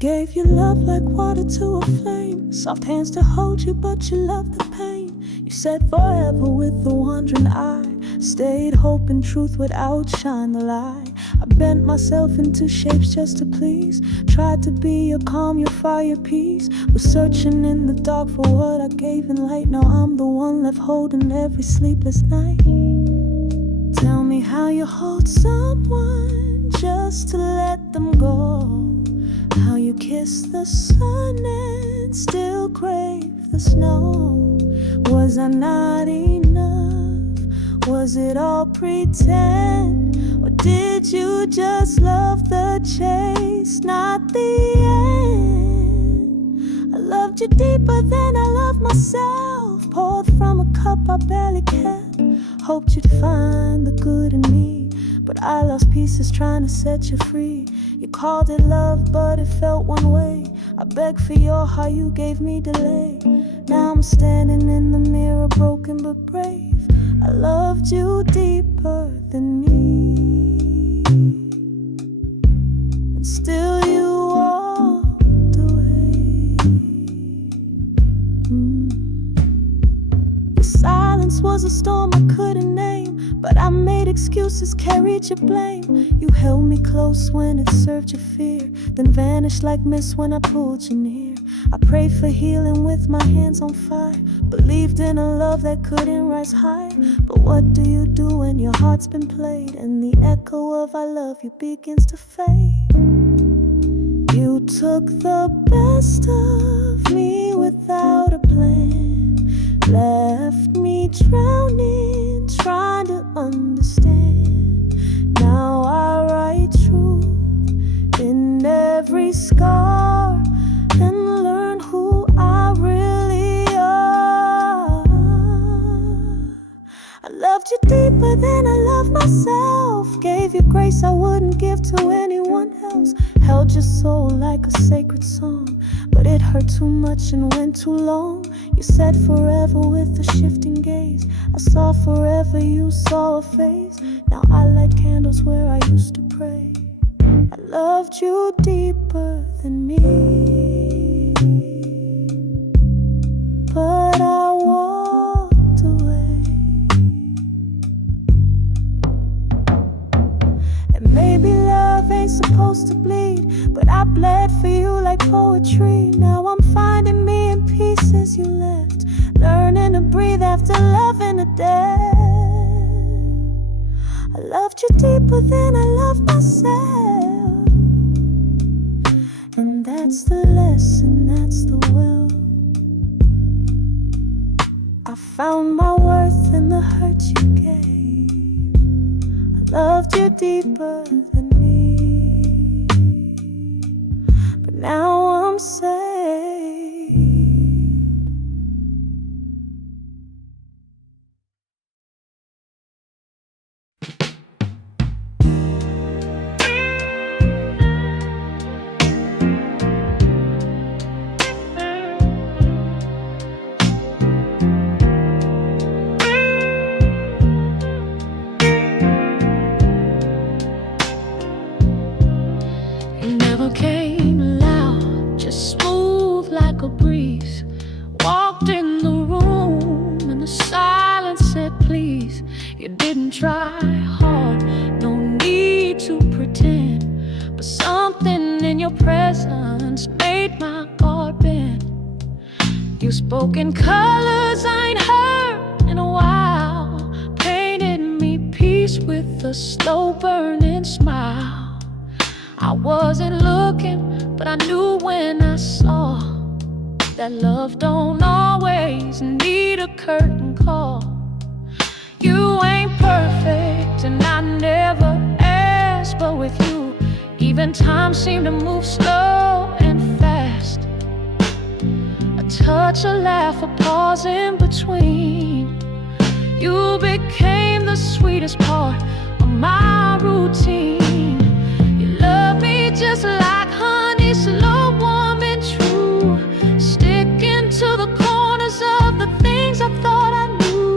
Gave you love like water to a flame, soft hands to hold you, but you loved the pain. You said forever with a wandering eye, stayed hoping truth would outshine the lie. I bent myself into shapes just to please, tried to be your calm, your fire, peace. Was searching in the dark for what I gave in light. Now I'm the one left holding every sleepless night. Tell me how you hold someone just to let them go, how you kiss the sun and still crave the snow. Was I not enough? Was it all pretend? Or did you just love the chase, not the end? I loved you deeper than I loved myself, poured from a cup I barely kept. Hoped you'd find the good in me, but I lost pieces trying to set you free. You called it love, but it felt one way. I begged for your heart, you gave me delay. Now I'm standing in the mirror, broken but brave. I loved you deeper than me, and still you walked away. Your silence was a storm I couldn't name, but I made excuses, carried your blame. You held me close when it served your fear, then vanished like mist when I pulled you near. I prayed for healing with my hands on fire, believed in a love that couldn't rise higher. But what do you do when your heart's been played, and the echo of I love you begins to fade? You took the best of me without a plan, left me drowning, trying to understand. Now I write truth in every scar and learn who I really are. I loved you deeper than I loved myself, gave you grace I wouldn't give to anyone else. Held your soul like a sacred song, but it hurt too much and went too long. You said forever with a shifting gaze. I saw forever, you saw a face. Now I light candles where I used to pray. I loved you deeper than me, but I walked away. And maybe love ain't supposed to bleed, but I bled for you like poetry. Now I'm finding me in pieces you left, learning to breathe after loving to death. I loved you deeper than I loved myself, and that's the lesson, that's the well. I found my worth in the hurt you gave. I loved you deeper than me, but now I'm saved. Came loud, just smooth like a breeze. Walked in the room and the silence said please. You didn't try hard, no need to pretend, but something in your presence made my guard bend. You spoke in colors I ain't heard in a while, painted me peace with a slow burning smile. I wasn't looking, but I knew when I saw that love don't always need a curtain call. You ain't perfect, and I never asked, but with you, even time seemed to move slow and fast. A touch, a laugh, a pause in between. You became the sweetest part of my routine. You love me just like honey, slow, warm, and true. Sticking to the corners of the things I thought I knew.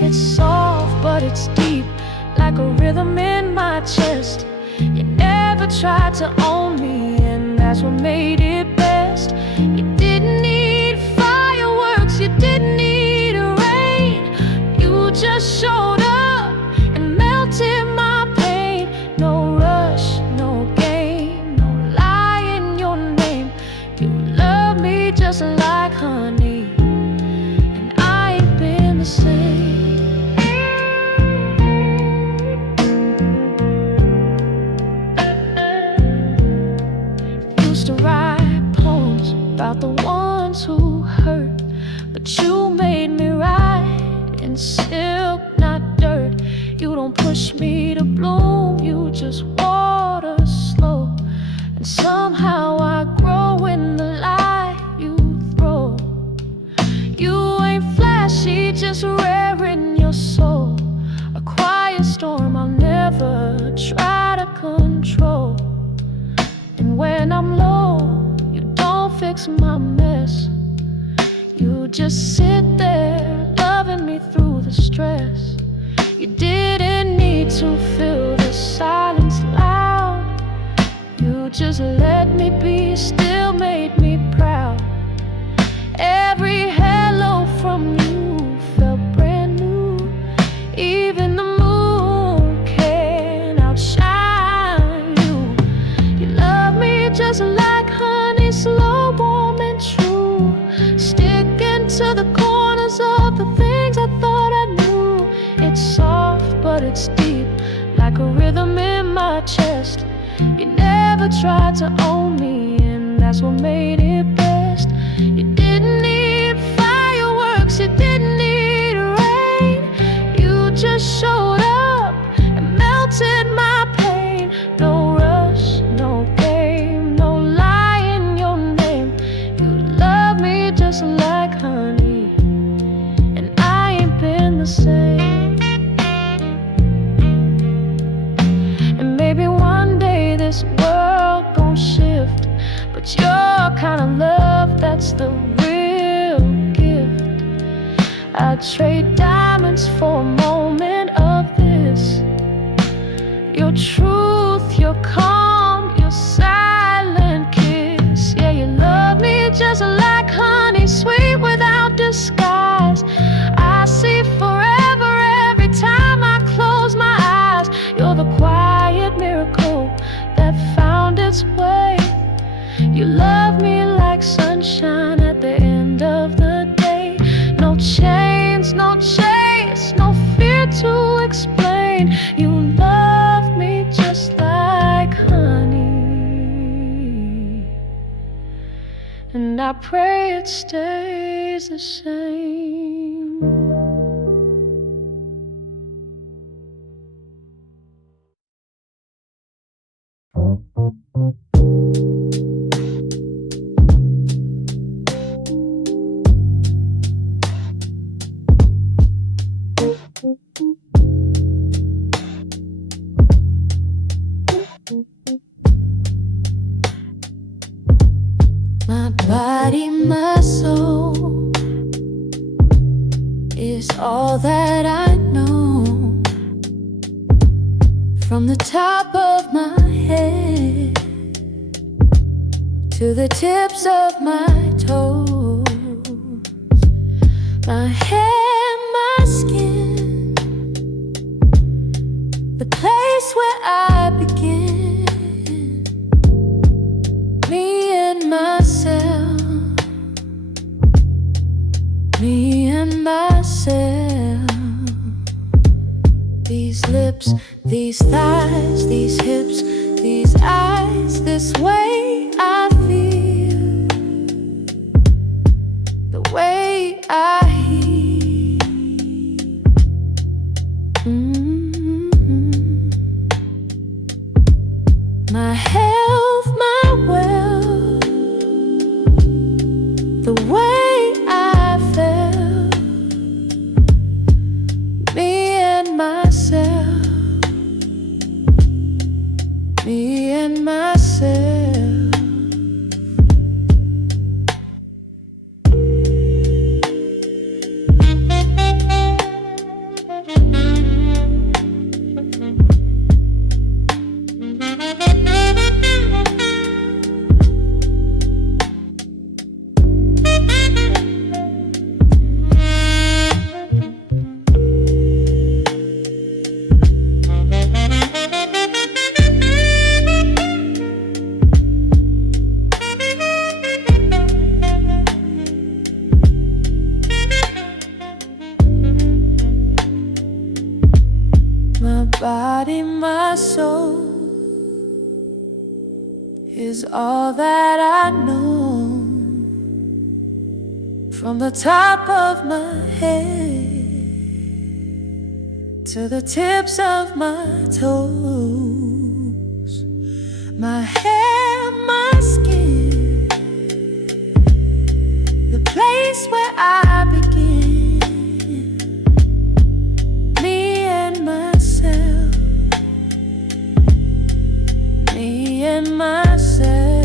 It's soft, but it's deep, like a rhythm in my chest. You never tried to own me, and that's what made it best. You didn't need fireworks, you didn't need rain. You just showed up and melted my pain. No rush, no game, no lie in your name. You love me just like honey, and I ain't been the same. Used to write poems about the ones who hurt, but you made me write in silk, not dirt. You don't push me to bloom, you just water slow. And somehow I grow in the light you throw. You ain't flashy, just rare in your soul. A quiet storm I'll never try to control. And when I'm low, you don't fix my mess. You just sit there, loving me through the stress. You didn't need to fill the silence loud. You just let me be, still made me proud. Every hello from you felt brand new. Even the moon can outshine you. You love me just like honey, slow, warm, and true. Sticking to the corners of the things I thought I knew. It's soft, but it's deep, like a rhythm in my chest. You never tried to own me, and that's what made it best. You didn't need fireworks, you didn't need rain. You just showed up and melted my pain. No rush, no game, no lie in your name. You love me just like honey, and I ain't been the same. And maybe one day this world gon' shift, but your kind of love, that's the real gift. I'd trade diamonds for a moment of this. Your truth, your calm, your silent kiss. Yeah, you love me just like honey, sweet without disguise. I see forever every time I close my eyes. You're the quiet miracle that found its way. You love me like sunshine at the end of the day. No chains, no chase, no fear to explain. You love me just like honey, and I pray it stays the same. My body, my soul is all that I know. From the top of my head to the tips of my toes. My hair, my skin, the place where I begin. Me and myself, me and myself. These lips, these thighs, these hips, these eyes, this way I feel, the way I hear. My health, my wealth, the way I felt. body, my soul is all that I know. From the top of my head to the tips of my toes, my hair, my skin, the place where I begin, me and myself, me and myself.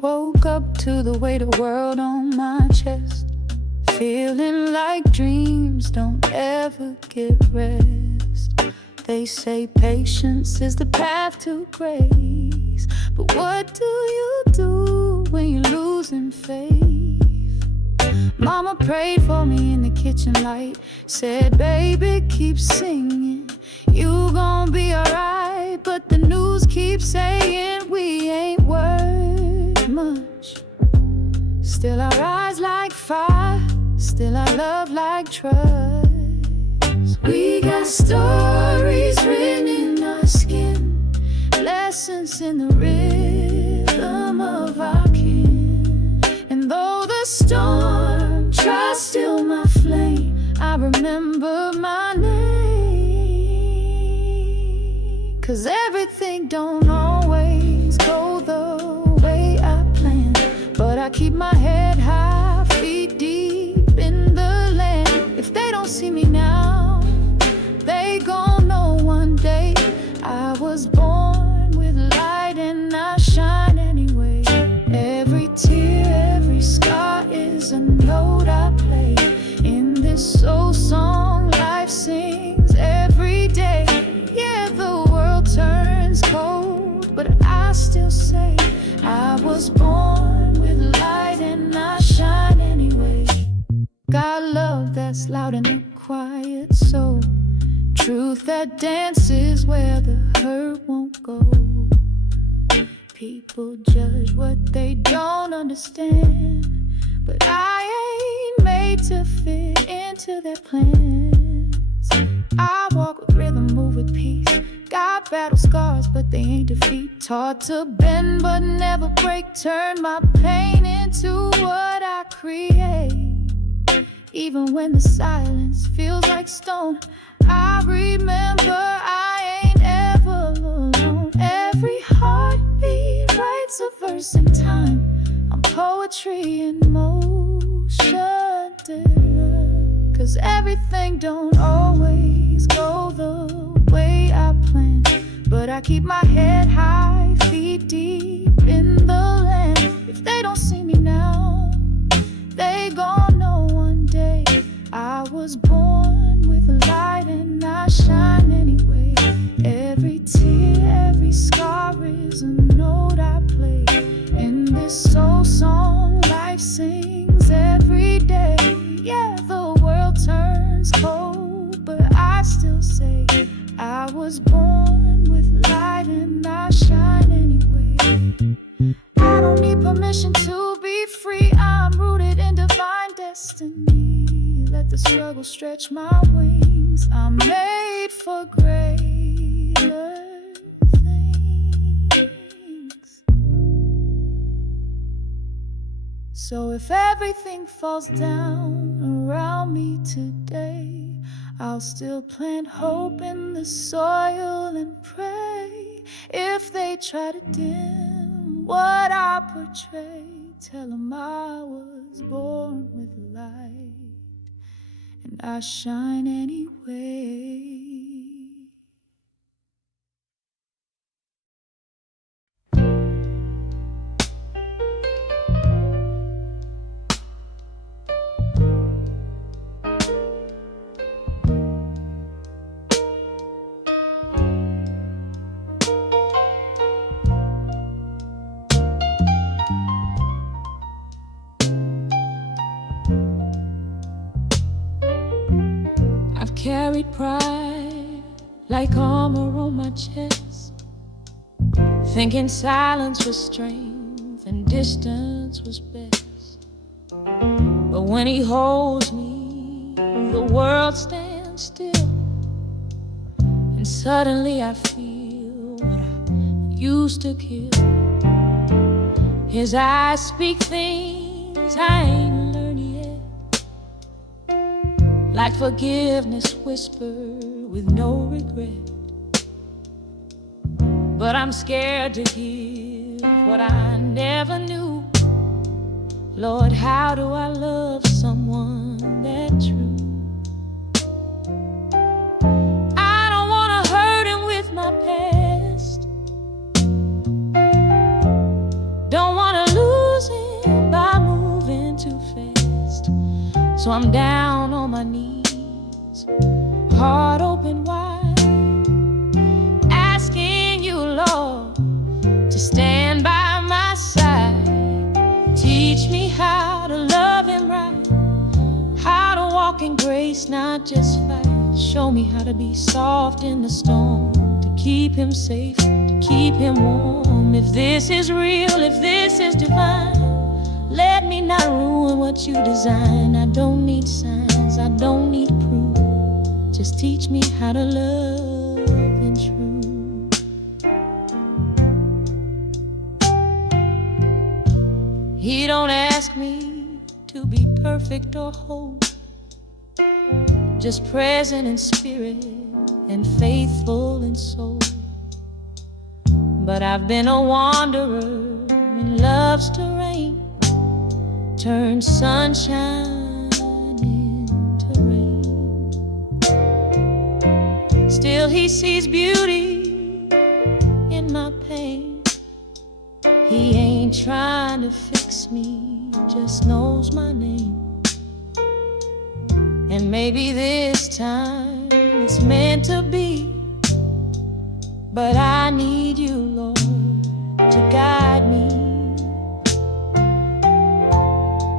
Woke up to the weight of the world on my chest, feeling like dreams don't ever get rest. They say patience is the path to grace, but what do you do when you're losing faith? Mama prayed for me in the kitchen light, said, baby, keep singing, you gon' be alright. But the news keeps saying we ain't worth much. Still I rise like fire, still I love like trust. We got stories written in our skin, lessons in the rhythm of our kin. And though the storm tries still my flame, I remember my name. 'Cause everything don't always go the way I planned, but I keep my head high, feet deep in the land. If they don't see me now, they gon' know one day. I was born with light and I shine anyway. Every tear, every scar is a note I play in this soul song life sings every day. Yeah, the world turns cold, but I still say I was born with light and I shine anyway. Got love that's loud in the quiet soul, truth that dances where the hurt won't go. People judge what they don't understand, but I ain't made to fit into their plans. I walk with rhythm, move with peace. Got battle scars, but they ain't defeat. Taught to bend, but never break. Turn my pain into what I create. Even when the silence feels like stone, I remember I ain't ever alone. Every heartbeat writes a verse in time. I'm poetry in motion. 'Cause everything don't always go the way I planned, but I keep my head high, feet deep in the land. If they don't see me now, they gon' know one day. I was born with light and I shine anyway. Every tear, every scar is a note I play in this soul song life sings every day. Yeah, the world turns cold, but I still say I was born with light and I shine anyway. I don't need permission to be free, I'm rooted in divine destiny. Let the struggle stretch my wings, I'm made for greater things. So if everything falls down around me today, I'll still plant hope in the soil and pray. If they try to dim what I portray, tell them I was born with light and I shine anyway. carried pride like armor on my chest, thinking silence was strength and distance was best. But when he holds me, the world stands still, and suddenly I feel what I used to kill. His eyes speak things I ain't learned yet, like forgiveness whispered with no regret. But I'm scared to give what I never knew. Lord, how do I love someone that true? I don't wanna hurt him with my past, don't wanna lose him by moving too fast. So I'm down on my knees, heart open wide, asking you, Lord, to stand by my side. Teach me how to love him right, how to walk in grace, not just fight. Show me how to be soft in the storm, to keep him safe, to keep him warm. If this is real, if this is divine, let me not ruin what you design. I don't need signs, I don't need proof, just teach me how to love in truth. He don't ask me to be perfect or whole, just present in spirit and faithful in soul. But I've been a wanderer in love's terrain, turned sunshine into rain. Still he sees beauty in my pain. He ain't trying to fix me, just knows my name. And maybe this time it's meant to be, but I need you, Lord, to guide me.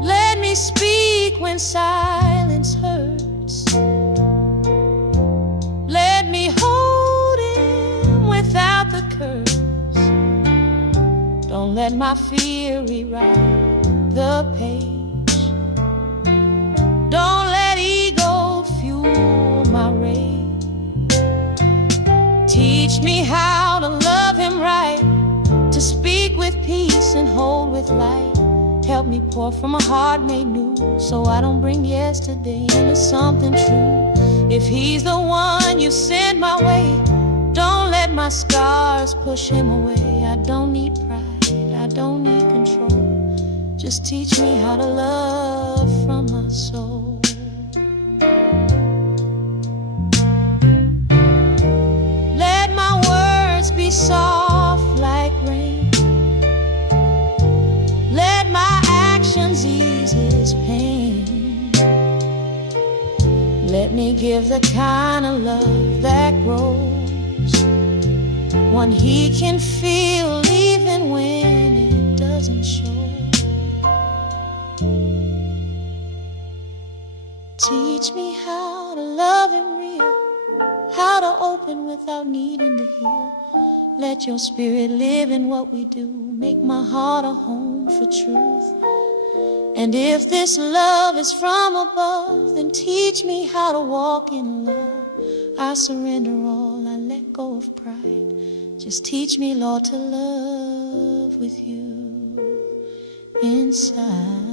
Let me speak when silence hurts, let me hold him without the curse. Don't let my fear rewrite the page, don't let ego fuel my rage. Teach me how to love him right, to speak with peace and hold with light. Help me pour from a heart made new, so I don't bring yesterday into something true. If he's the one you send my way, don't let my scars push him away. I don't need pride, I don't need control, just teach me how to love from my soul. Let my words be soft like rain, let my actions ease his pain. Let me give the kind of love that grows, one he can feel even when it doesn't show. Teach me how to love him real, how to open without needing to heal. Let your spirit live in what we do, make my heart a home for truth. And if this love is from above, then teach me how to walk in love. I surrender all, I let go of pride. Just teach me, Lord, to love with you inside.